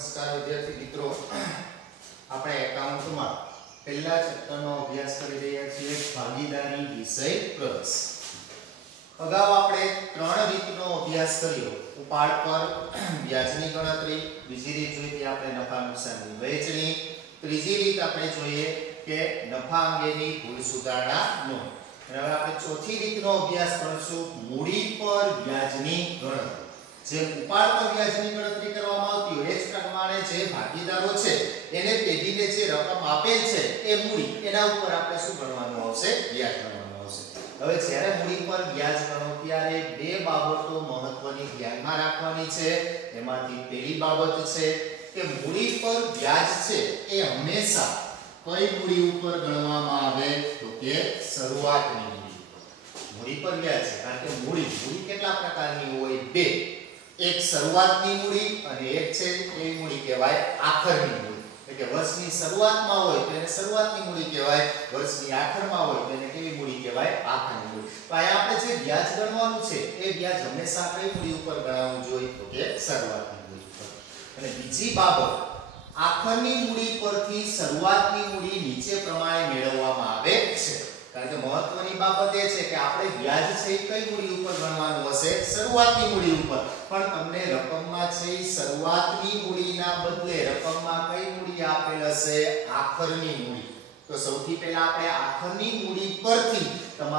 નમસ્કાર વિદ્યાર્થી મિત્રો, આપણે એકાઉન્ટમાં પહેલા ચેપ્ટરનો અભ્યાસ કરી રહ્યા છીએ ભાગીદારી વિષય પ્રવેશ. અગાઉ આપણે ત્રણ રીતનો અભ્યાસ કર્યો. ઉપાડ પર વ્યાજની ગણતરી, બીજી રીત જોઈ કે આપણે નફા નુકસાનની વહેંચણી, ત્રીજી રીત આપણે જોઈએ કે નફા અંગેની ભૂલ સુધારણા નોંધ. અને હવે આપણે ચોથી રીતનો અભ્યાસ કરીશું, મૂડી પર વ્યાજની ગણતરી. જે ઉપાડ પર વ્યાજની ગણતરી કરવામાં આવતી હોય એ જ પ્રમાણે જે ભાગીદારો છે એને પેઢીને જે રકમ આપેલ છે એ મૂડી, એના ઉપર આપણે શું ગણવાનું આવશે? વ્યાજ ગણવાનું આવશે. હવે જ્યારે મૂડી પર વ્યાજ ગણો ત્યારે બે બાબતો મહત્વની ધ્યાનમાં રાખવાની છે. એમાંથી પહેલી બાબત છે કે મૂડી પર વ્યાજ છે એ હંમેશા કઈ મૂડી ઉપર ગણવામાં આવે? તો કે શરૂઆતની મૂડી ઉપર. મૂડી પર વ્યાજ છે કારણ કે મૂડી કેટલા પ્રકારની હોય? બે. એક શરૂઆતની મૂડી અને એક છે એવી મૂડી કહેવાય આખરની મૂડી. એટલે કે વર્ષની શરૂઆતમાં હોય તો એને શરૂઆતની મૂડી કહેવાય, વર્ષની આખરમાં હોય તો એને કેવી મૂડી કહેવાય? આખરની મૂડી. તો અહીંયા આપણે જે વ્યાજ ગણવાનું છે એ વ્યાજ હંમેશા કઈ મૂડી ઉપર ગણવું જોઈએ? તો કે શરૂઆતની મૂડી ઉપર. અને બીજી બાબત, આખરની મૂડી પરથી શરૂઆતની મૂડી નીચે પ્રમાણે મેળવવામાં આવે છે. કારણ કે મહત્વની બાબત એ છે કે આપણે વ્યાજ છે કઈ મૂડી ઉપર ગણવાનું હશે? શરૂઆતની મૂડી ઉપર. પણ તમને રકમમાં છે શરૂઆતની મૂડીના બદલે રકમમાં કઈ મૂડી આપેલ હશે? આખરની મૂડી. તો સૌથી પહેલા આપણે આખરની મૂડી પરથી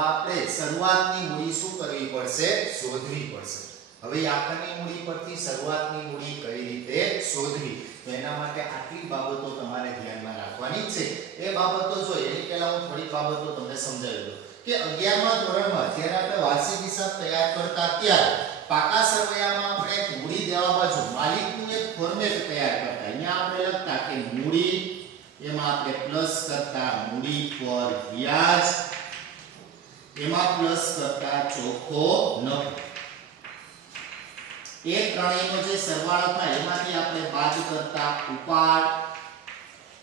આપણે શરૂઆતની મૂડી શું કરવી પડશે? શોધવી પડશે. હવે આખરની મૂડી પરથી શરૂઆતની મૂડી કઈ રીતે શોધવી? તો એના માટે આટલી બાબતો તમારે ધ્યાનમાં રાખવાની છે. એ બાબતો જોઈએ એની પહેલા હું થોડીક બાબતો તમને સમજાવી દઉં કે 11મા ધોરણમાં જ્યારે આપણે વાર્ષિક હિસાબ તૈયાર કરતા ત્યારે પાકા સરવૈયામાં આપણે એક મૂડી દેવા બાજુ માલિકનું એક ફોર્મેટ તૈયાર કરતા. અહીંયા આપણે લખતા કે મૂડી, એમાં આપણે પ્લસ કરતા મૂડી પર વ્યાજ, એમાં પ્લસ કરતા ચોખ્ખો નફો. એ ત્રણેયનો જે સરવાળો થાય એમાંથી આપણે બાદ કરતા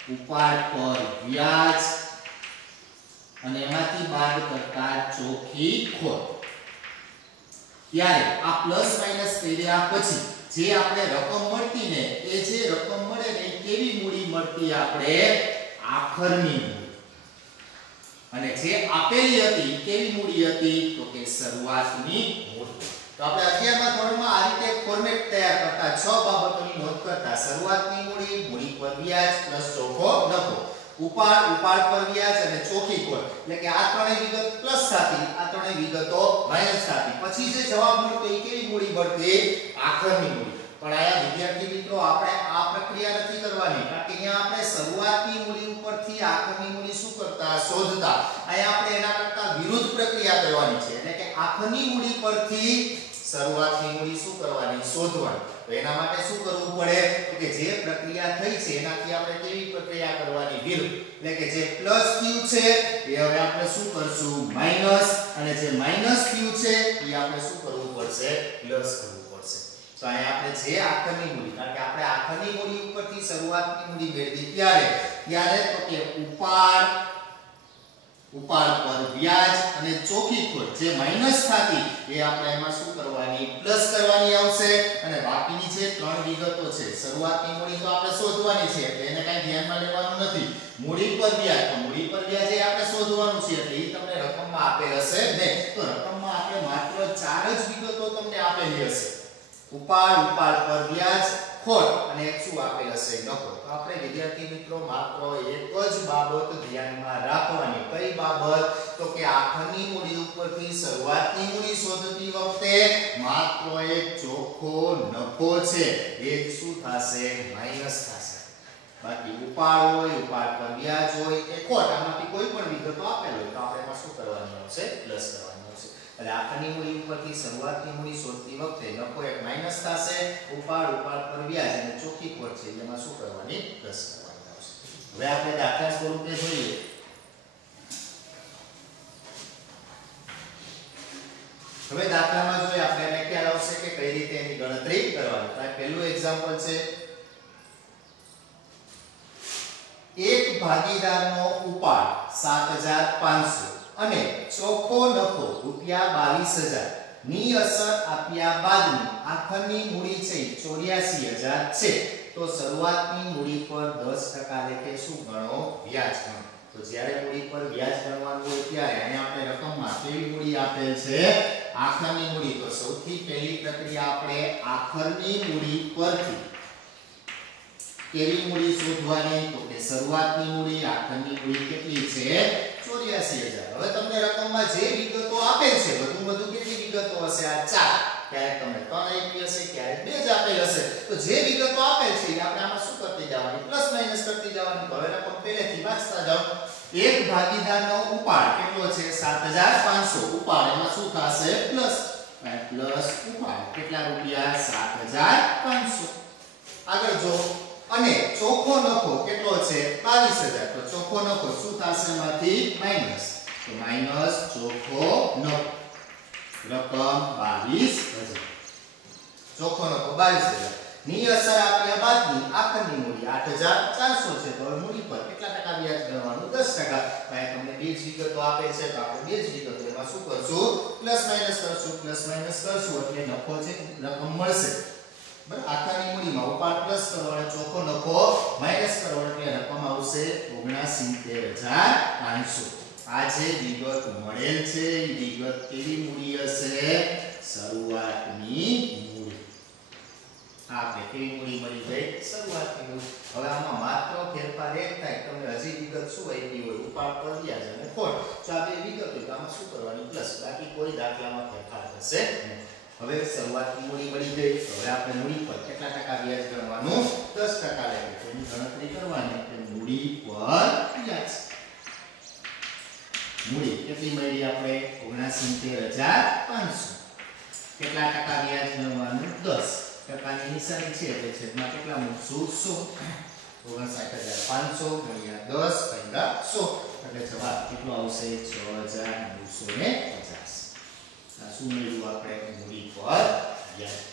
ઉપાડ પર વ્યાજ અને એમાંથી બાદ કરતા ચોખ્ખી ખોટ. ત્યારે આ પ્લસ માઈનસ કર્યા પછી જે આપણે રકમ મળતી ને એ જે રકમ મળે ને કેવી મૂડી મળતી? આપણે આખરની મૂડી. અને જે આપેલી હતી કેવી મૂડી હતી? તો કે શરૂઆતની મૂડી. તો આપણે 11મા ધોરણમાં આ રીતે ફોર્મેટ તૈયાર કરતા, 6 બાબતોની નોંધ કરતા. શરૂઆતની મૂડી, મૂડી પર વ્યાજ પ્લસ ચોખ્ખો નફો, ઉપાડ પર વ્યાજ અને ચોખ્ખી ખોટ. એટલે કે આ ત્રણેય વિગત પ્લસ થતી, આ ત્રણેય વિગતો માઈનસ થતી. પછી જે જવાબ મળતો એ કેવી મૂડી મળતી? આખરની મૂડી. પણ આયા વિદ્યાર્થી મિત્રો આપણે આ પ્રક્રિયા નથી કરવાની કારણ કે અહીંયા આપણે શરૂઆતની મૂડી ઉપરથી આખરની મૂડી શું કરતા? શોધતા. અહીંયા આપણે એના કરતા વિરુદ્ધ પ્રક્રિયા કરવાની છે. એટલે કે આખરની મૂડી પરથી શરૂઆતની મૂડી શું કરવાની? શોધવાની. તો એના માટે શું કરવું પડે? તો કે જે પ્રક્રિયા થઈ છે એનાથી આપણે કેવી પ્રક્રિયા કરવાની? વિરુદ્ધ. એટલે કે જે પ્લસ થયું છે એ હવે આપણે શું કરશું? માઈનસ. અને જે માઈનસ થયું છે એ આપણે શું કરવું પડશે? પ્લસ કરવું પડશે. તો અહીંયા આપણે જે આખરની મૂડી, કારણ કે આપણે આખરની મૂડી ઉપરથી શરૂઆતની મૂડી મેળવી ત્યારે તો કે ઉપાડ પર વ્યાજ અને ચોખ્ખી ખોટ જે માઈનસ થતી એ આપણે એમાં શું કરવાની? પ્લસ કરવાની આવશે. અને બાકીની જે ત્રણ વિગતો છે શરૂઆતની મૂડી તો આપણે શોધવાની છે એટલે એને કઈ ધ્યાનમાં લેવાનું નથી. મૂડી પર વ્યાજ, તો મૂડી પર વ્યાજ એ આપણે શોધવાનું છે એટલે એ તમને રકમમાં આપેલ હશે ને. તો રકમમાં આપણે માત્ર 4 જ વિગતો તમને આપેલી હશે. ઉપાડ પર વ્યાજ, ખોટ અને એક શું આપેલ હશે? નફો. તો આપણે વિદ્યાર્થી મિત્રો માત્ર એક જ બાબત ધ્યાનમાં રાખવાની. કઈ બાબત? તો કે આખરની મૂડી ઉપરથી શરૂઆતની મૂડી શોધતી વખતે માત્ર એક ચોખ્ખો નફો છે એ જ શું થશે? માઈનસ થશે. બાકી ઉપાડ હોય, ઉપાડ પર વ્યાજ હોય કે ખોટ, આમાંથી કોઈ પણ વિગતો આપેલ હોય તો આપણે એમાં શું કરવાનું આવશે? પ્લસ કરવાનું આવશે. એટલે આખરની મૂડી ઉપરથી શરૂઆતની મૂડી શોધતી વખતે નફો એક માઈનસ થશે, ઉપાડ પર વ્યાજ અને ચોખ્ખી ખોટ છે એમાં શું કરવાની? પ્લસ કરવાની આવશે. હવે આપણે દાખલા સ્વરૂપે જોઈએ. હવે દાખલામાં જોઈએ આપણે ખ્યાલ આવશે કે કઈ રીતે એની ગણતરી કરવાની. તો આ પહેલું એક્ઝામ્પલ છે. એક ભાગીદારનો ઉપાડ 7500 અને ચોખ્ખો નફો ₹22,000 ની અસર આપ્યા બાદની આખરની મૂડી છે 84,000 છે. તો શરૂઆતની મૂડી પર 10% લેખે શું ગણો વ્યાજ ગણો તો જ્યારે મૂડી પર વ્યાજ ગણવાનું હોય ત્યારે અહીંયા આપણે રકમમાં કેવી મૂડી આપેલ છે આખરની મૂડી તો સૌથી પહેલી પ્રક્રિયા આપણે આખરની મૂડી પરથી કેવી મૂડી શોધવાની તો કે શરૂઆતની મૂડી આખરની મૂડી કેટલી છે 84000 હવે તમને રકમમાં જે વિગતો આપેલ છે બધું કેટલી વિગતો હશે આ 4 ક્યારેક તમને 3 આપી હશે ક્યારેક 2 જ આપેલ હશે તો જે વિગતો આપેલ છે એ આપણે આમાં શું કરતી જવાની પ્લસ માઈનસ કરતી જવાની હવે રકમ પહેલેથી વાંચતા જાઓ એક ભાગીદારનો ઉપાડ કેટલો છે 7500 ઉપાડ એમાં શું થશે પ્લસ ઉપાડ કેટલા રૂપિયા 7500 આગળ જો અને ચોખ્ખો નફો કેટલો છે 22000 તો ચોખ્ખો નફો શું થશે એમાંથી માઈનસ તો માઈનસ ચોખ્ખો નફો રકમ 22000 ચોખ્ખો નફો 22000 ની અસર આપ્યા બાદની આખરની મૂડી 8400 છે તો હવે મૂડી પર કેટલા ટકા વ્યાજ ગણવાનું 10% ભાઈ તમને બે જ વિગતો આપે છે તો આપણે બે જ વિગતો એમાં શું કરશું પ્લસ માઈનસ કરશું એટલે નફો છે રકમ મળશે બરાબર આખરની મૂડીમાં ઉપાડ પ્લસ કરો અને ચોખ્ખો નફો માઈનસ કરો એટલે રકમ આવશે 69500 આ જે વિગત મળેલ છે એ વિગત કેવી મૂડી હશે શરૂઆતની મૂડી આપણે કેવી મૂડી મળી ગઈ શરૂઆતની મૂડી હવે આમાં માત્ર ફેરફાર એક થાય તમને હજી વિગત શું આવી હોય ઉપાડ પર વ્યાજ અને ખોટ જો આ બે વિગત હોય તો આમાં શું કરવાની પ્લસ બાકી કોઈ દાખલામાં ફેરફાર થશે નહીં હવે શરૂઆતની મૂડી મળી ગઈ હવે આપણે મૂડી પર કેટલા ટકા વ્યાજ ગણવાનું 10% લેવું તેની ગણતરી કરવાની એટલે મૂડી પર વ્યાજ મૂડી કેટલી મળી આપણે 69500 કેટલા ટકા વ્યાજ ગણવાનું 10 ટકાની નિશાની છે એટલે છેદમાં કેટલા મૂકશું 100 59500 ગુણ્યા 10 ભાગ્યા 100 એટલે જવાબ કેટલો આવશે 6950 આ શું મળ્યું આપણે મૂડી પર વ્યાજ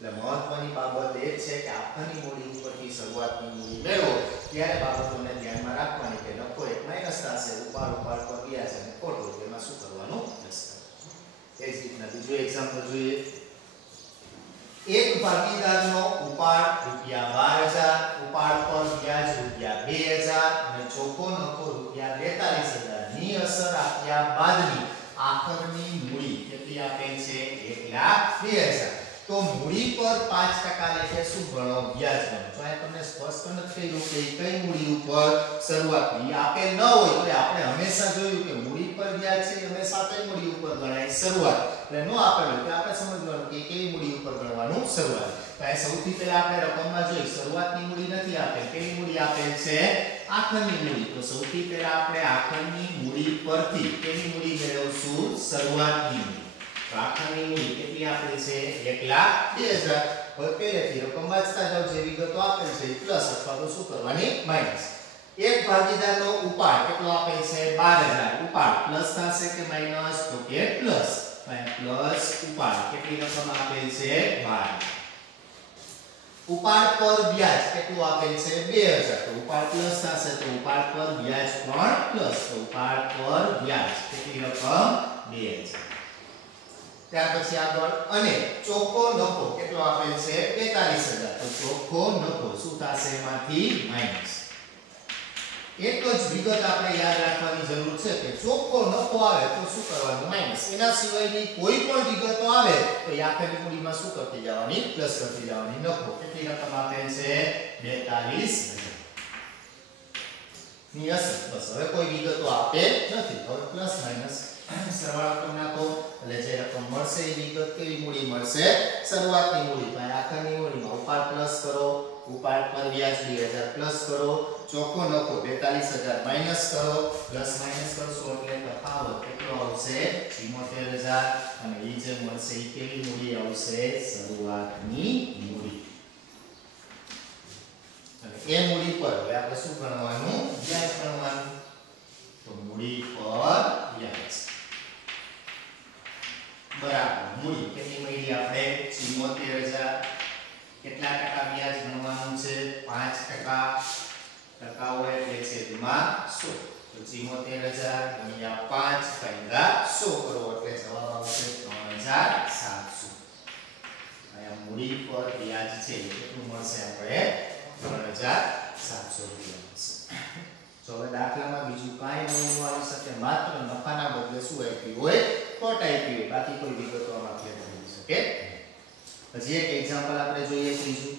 એટલે મહત્વની બાબત એ છે કે આખરની મૂડી ઉપરથી શરૂઆતની મૂડી મેળવો ત્યારે બાબતોને ધ્યાનમાં રાખવાની કે નફો એક માઈનસ થશે ઉપાડ પર વ્યાજ અને ખોટ હોય એમાં શું કરવાનું પ્લસ કરવાનું એ જ રીતના બીજું એક્ઝામ્પલ જોઈએ એક ભાગીદારનો ઉપાડ ₹12000 ઉપાડ પર વ્યાજ ₹2000 અને ચોખ્ખો નફો ₹42000 ની અસર આપ્યા બાદની આખરની મૂડી કેટલી આપેલ છે 1,02,000 તો મૂડી પર 5% લેખે શું ગણો વ્યાજ ગણો તો આ તમને સ્પષ્ટ નથી થયું કે કઈ મૂડી ઉપર શરૂઆતની આપેલ ન હોય તો આપણે હંમેશા જોયું કે મૂડી પર વ્યાજ છે હંમેશા કઈ મૂડી ઉપર ગણાય શરૂઆત એટલે નો આપેલ હોય તો આપણે સમજવાનું કે કેવી મૂડી ઉપર ગણવાનું શરૂઆત તો આ સૌથી પહેલા આપણે રકમમાં જોઈ શરૂઆતની મૂડી નથી આપેલ કેવી મૂડી આપેલ છે આખરની મૂડી તો સૌથી પહેલા આપણે આખરની મૂડી પરથી કેવી મૂડી મેળવશું શરૂઆતની મૂડી તો આખરની મૂડી કેટલી આપેલી છે 1,02,000 હવે પહેલેથી રકમ વાંચતા જાવ જે વિગતો આપેલ છે પ્લસ અથવા તો શું કરવાની માઈનસ એક ભાગીદારનો ઉપાડ કેટલો આપેલ છે 12000 ઉપાડ પ્લસ થશે કે માઈનસ તો કે પ્લસ પ્લસ ઉપાડ કેટલી રકમ આપેલ છે 12 ઉપાડ પર વ્યાજ કેટલું આપેલ છે 2000 તો ઉપાડ પ્લસ થશે તો ઉપાડ પર વ્યાજ પણ પ્લસ તો ઉપાડ પર વ્યાજ કેટલી રકમ 2000 ત્યાર પછી આગળ અને ચોખ્ખો નફો કેટલો આપેલ છે 42000 તો ચોખ્ખો નફો શું થશે એમાંથી માઈનસ એક જ વિગત આપણે યાદ રાખવાની જરૂર છે કે ચોખ્ખો નફો આવે તો શું કરવાનું માઈનસ એના સિવાયની કોઈ પણ વિગતો આવે તો એ આખરની મૂડીમાં શું કરતી જવાની પ્લસ કરતી જવાની નફો કેટલી રકમ આપેલ છે 42000 ની અસર બસ હવે કોઈ વિગતો આપે નથી હવે પ્લસ માઈનસ સરવાળો કરી નાખો એટલે જે રકમ મળશે એ વિગત કેવી મૂડી મળશે શરૂઆતની મૂડી તો આખરની મૂડીમાં ઉપાડ પ્લસ કરો ઉપાડ પર વ્યાજ 2000 પ્લસ કરો ચોખ્ખો નફો 42000 માઈનસ કરો પ્લસ માઈનસ કરશો એટલે તફાવત કેટલો આવશે 74000 અને એ જે મળશે એ કેવી મૂડી આવશે શરૂઆતની મૂડી અને એ મૂડી પર હવે આપણે શું ગણવાનું વ્યાજ ગણવાનું તો મૂડી પર વ્યાજ બરાબર મૂડી કેટલી મળી આપણે 74000 કેટલા ટકા વ્યાજ ગણવાનું છે 5% ટકા હોય એટલે છેદમાં 100 તો 74000 ગુણ્યા 5 ભાગ્યા 100 કરો એટલે જવાબ આવશે 3700 આ મૂડી મૂડી પર વ્યાજ છે એ કેટલું મળશે આપણે 3700 રૂપિયા મળશે. જો હવે દાખલામાં બીજું કાંઈ નવું આવી શકે, માત્ર નફાના બદલે શું આપ્યું હોય, ખોટ આપી હોય, બાકી કોઈ વિગતો આમાં ફેર થઈ શકે. હજી એક એક્ઝામ્પલ આપણે જોઈએ ત્રીજું.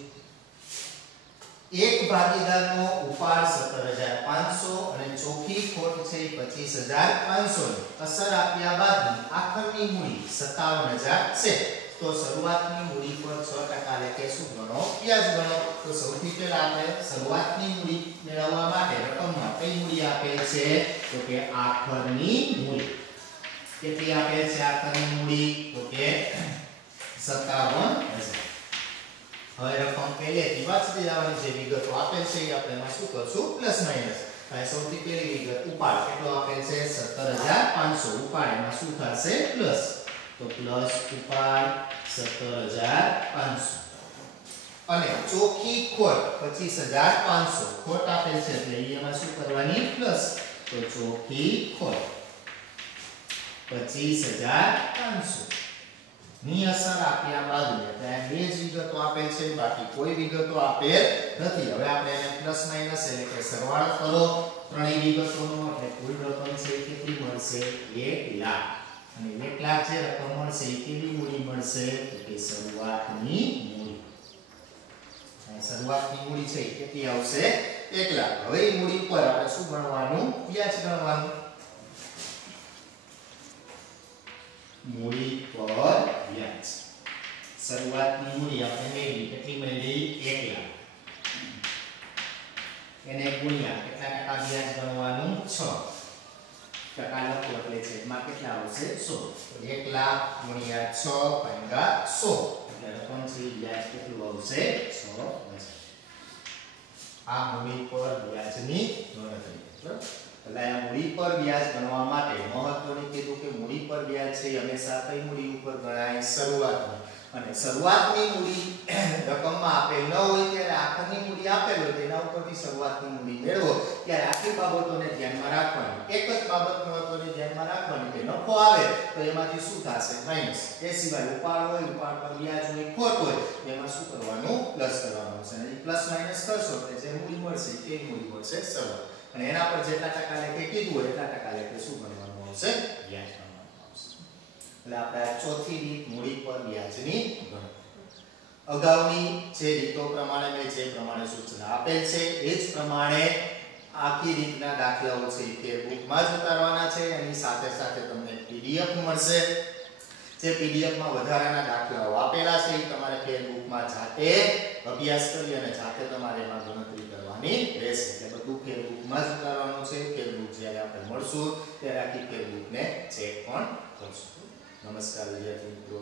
એક ભાગીદારનો ઉપાડ 17500 અને ચોખ્ખી ખોટ છે 25500 ની અસર આપ્યા બાદની આખરની મૂડી 57000 છે. તો શરૂઆતની મૂડી પર 6% લેખે શું ગણો? વ્યાજ ગણો. તો સૌથી પહેલા આપણે શરૂઆતની મૂડી મેળવવા માટે રકમમાં કઈ મૂડી આપેલ છે? તો કે આખરની મૂડી. કેટલી આપેલ છે આખરની મૂડી? તો કે 57000. હવે રકમ પહેલેથી વાંચી જવાની છે, વિગતો આપેલ છે એ આપણે એમાં શું કરશું? Plus minus. હવે સૌથી પહેલી વિગત ઉપાડ કેટલો આપેલ છે? 17500. ઉપાડ એમાં શું થશે? પ્લસ. તો પ્લસ ઉપાડ 17500 અને ચોખ્ખી ખોટ 25500. ખોટ આપેલ છે એટલે એમાં શું કરવાની? પ્લસ. તો ચોખ્ખી ખોટ 25500 ની અસર આપ્યા બાદ ત્યાં બે જ વિગતો આપેલ છે, બાકી કોઈ વિગતો આપેલ નથી. હવે આપણે એને પ્લસ માઈનસ એટલે કે સરવાળો કરો ત્રણેય વિગતોનો, એટલે કુલ રકમ છે કેટલી મળશે? 1 લાખ. અને 1 લાખ જે રકમ મળશે એ કેવી મૂડી મળશે? તો કે શરૂઆતની મૂડી. અને શરૂઆતની મૂડી છે કેટલી આવશે? 1 લાખ. હવે એ મૂડી પર આપણે શું ગણવાનું? વ્યાજ ગણવાનું. મૂડી પર વ્યાજ. શરૂઆતની મૂડી આપણે મેળવી, કેટલી મેળવી? 1 લાખ. એને ગુણ્યા કેટલા ટકા વ્યાજ ગણવાનું? 6% લખો એટલે છેદમાં કેટલા આવશે? 100. તો 1 લાખ ગુણ્યા 6 ભાગ્યા 100 એટલે રકમ છે વ્યાજ કેટલું આવશે? 6,000. આ મૂડી પર વ્યાજની ગણતરી. બરાબર? એટલે આ મૂડી પર વ્યાજ ગણવા માટે મહત્વનું કીધું કે મૂડી પર વ્યાજ છે હંમેશા કઈ મૂડી ઉપર ગણાય? શરૂઆતની. અને શરૂઆતની મૂડી રકમમાં આપેલ ન હોય ત્યારે આખરની મૂડી આપેલ હોય તેના ઉપરથી શરૂઆતની મૂડી મેળવો ત્યારે આખી બાબતોને ધ્યાનમાં રાખવાની. એક જ બાબત મહત્વની ધ્યાનમાં રાખવાની કે નફો આવે તો એમાંથી શું થશે? માઈનસ. એ સિવાય ઉપાડ હોય, ઉપાડ પર વ્યાજ હોય, ખોટ હોય, એમાં શું કરવાનું? પ્લસ કરવાનું છે. અને પ્લસ માઈનસ કરશો એટલે જે મૂડી મળશે તે મૂડી મળશે શરૂઆત. અને એના પર જેટલા ટકા લેખે કીધું હોય એટલા ટકા લેખે શું ગણવાનું આવશે? વ્યાજ ગણવાનું આવશે. એટલે આપણે આ ચોથી રીત મૂડી પર વ્યાજની ગણતરી. અગાઉની જે રીતો પ્રમાણે મેં જે પ્રમાણે સૂચના આપેલ છે એ જ પ્રમાણે આખી રીતના દાખલાઓ છે તે બુકમાં જ ઉતારવાના છે. એની સાથે સાથે તમને પીડીએફ મળશે. જે પીડીએફમાં વધારાના દાખલાઓ આપેલા છે એ તમારે ફેરબુકમાં જાતે અભ્યાસ કરી અને જાતે તમારે એમાં ગણતરી કરવાની રહેશે. એટલે બધું ફેરબુકમાં જ ઉતારવાનું છે. ફેરબુક જ્યારે આપણે મળશું ત્યારે આખી ફેરબુકને ચેક પણ કરશું. નમસ્કાર વિદ્યાર્થી મિત્રો.